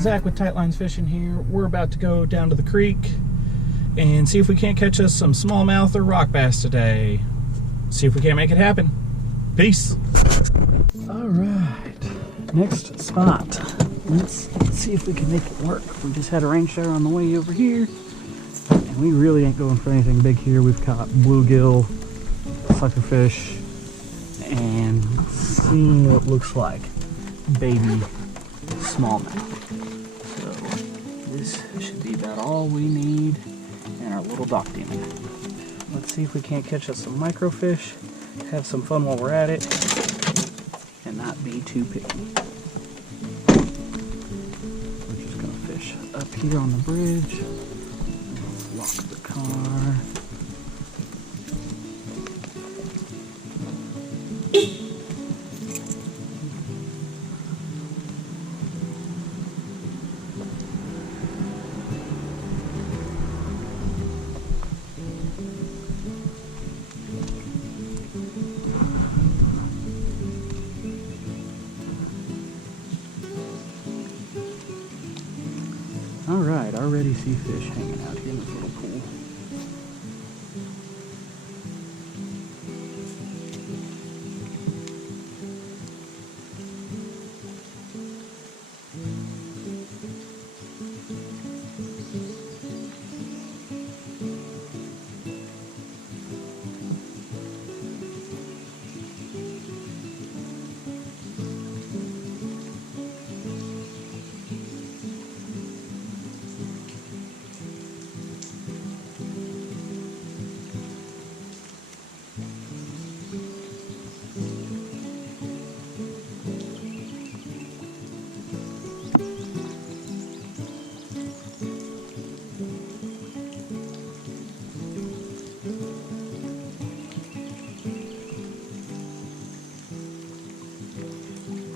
Zach with Tight Lines Fishing here. We're about to go down to the creek and see if we can't catch us some smallmouth or rock bass today. See if we can't make it happen. Peace. All right, next spot. Let's see if we can make it work. We just had a rain shower on the way over here, and we really ain't going for anything big here. We've caught bluegill, suckerfish, and seeing what looks like baby smallmouth. So this should be about all we need in our little dock demon. Let's see if we can't catch us some microfish, have some fun while we're at it, and not be too picky. We're just gonna fish up here on the bridge, lock the car. Alright, already see fish hanging out here in this little pool.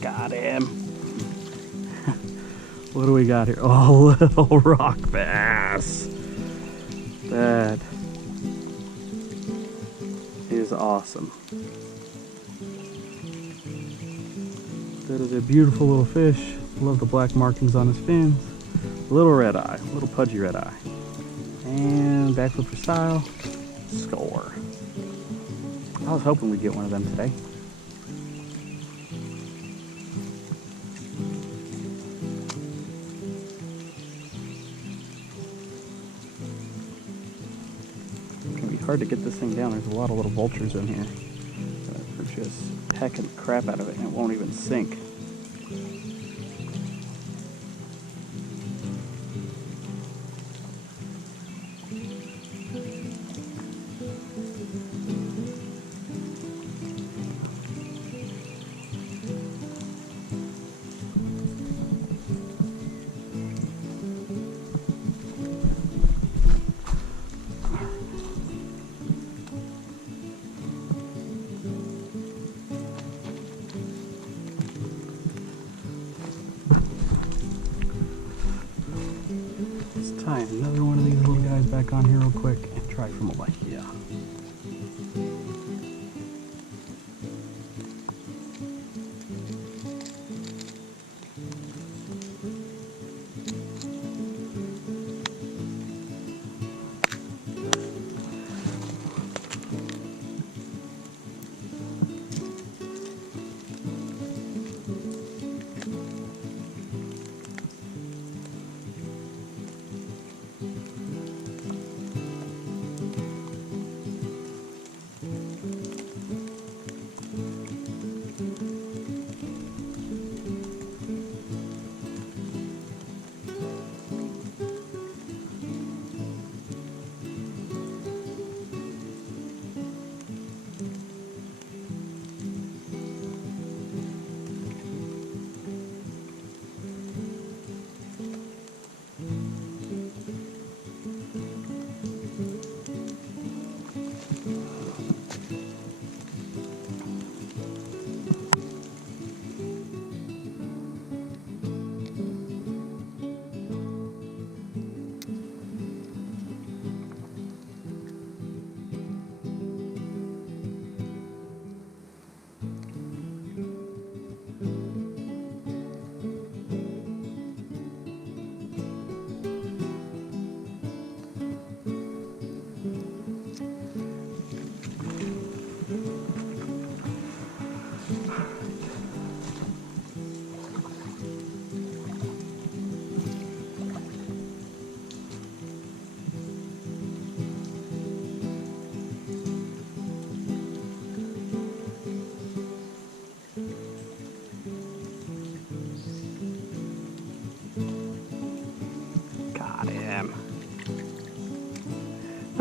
Got him. What do we got here? Oh, little rock bass. That is awesome. That is a beautiful little fish. Love the black markings on his fins. Little red eye, little pudgy red eye. And backflip for style. Score. I was hoping we'd get one of them today. Hard to get this thing down. There's a lot of little vultures in here. They're just pecking the crap out of it and it won't even sink. Tie another one of these little guys back on here real quick and try from a light. Yeah.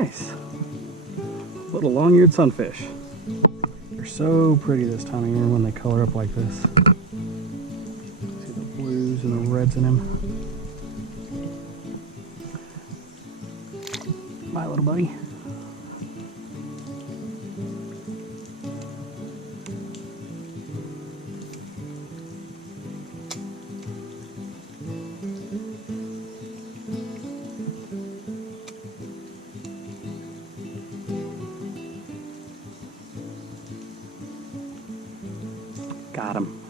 Nice. Little long-eared sunfish. They're so pretty this time of year when they color up like this. See the blues and the reds in them. Bye, little buddy. Got him.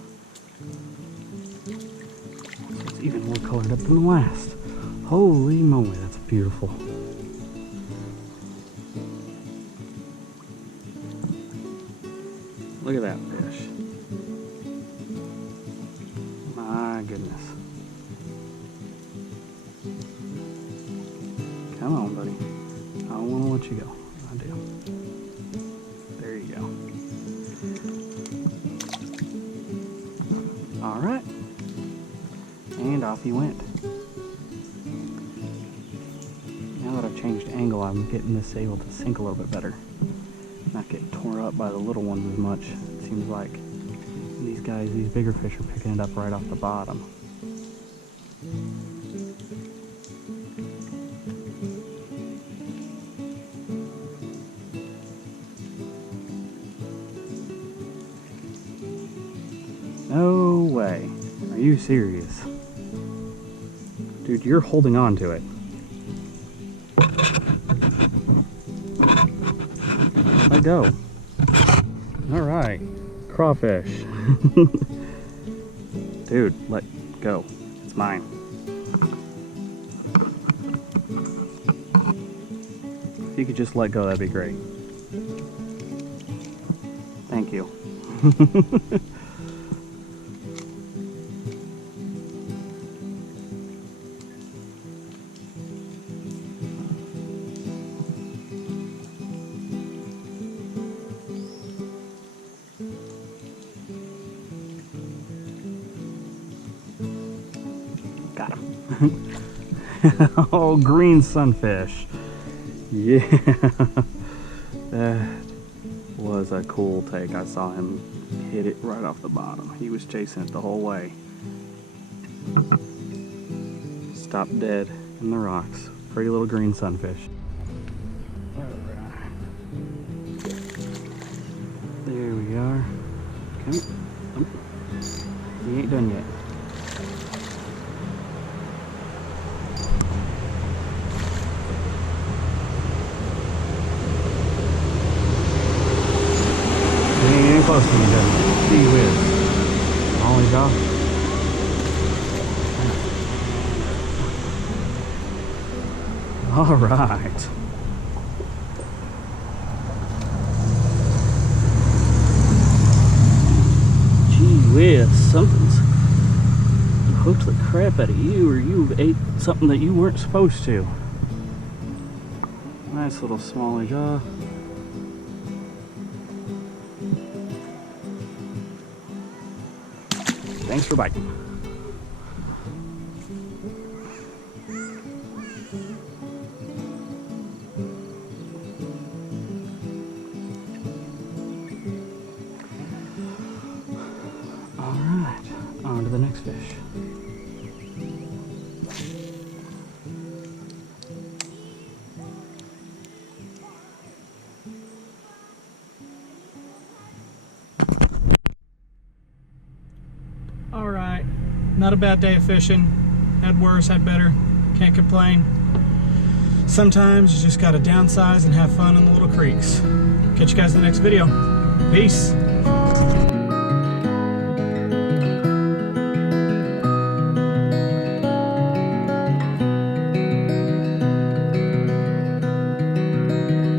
It's even more colored up than the last. Holy moly, that's beautiful. Look at that fish. My goodness. Come on, buddy. I don't want to let you go. I do. There you go. Alright. And off he went. Now that I've changed angle, I'm getting this able to sink a little bit better. Not get torn up by the little ones as much. It seems like these guys, these bigger fish, are picking it up right off the bottom. No way. Are you serious? Dude, you're holding on to it. Let go. Alright. Crawfish. Dude, let go. It's mine. If you could just let go, that'd be great. Thank you. Got him. Oh, green sunfish. Yeah. That was a cool take. I saw him hit it right off the bottom. He was chasing it the whole way. Stopped dead in the rocks. Pretty little green sunfish. There we are. Come. He ain't done yet. Close to me, doesn't he? Gee whiz. All he's off. All right. Gee whiz, something's hooked the crap out of you, or you ate something that you weren't supposed to. Nice little smaller jaw. Thanks for biting. All right, on to the next fish. Alright, not a bad day of fishing. Had worse, had better. Can't complain. Sometimes you just gotta downsize and have fun in the little creeks. Catch you guys in the next video. Peace.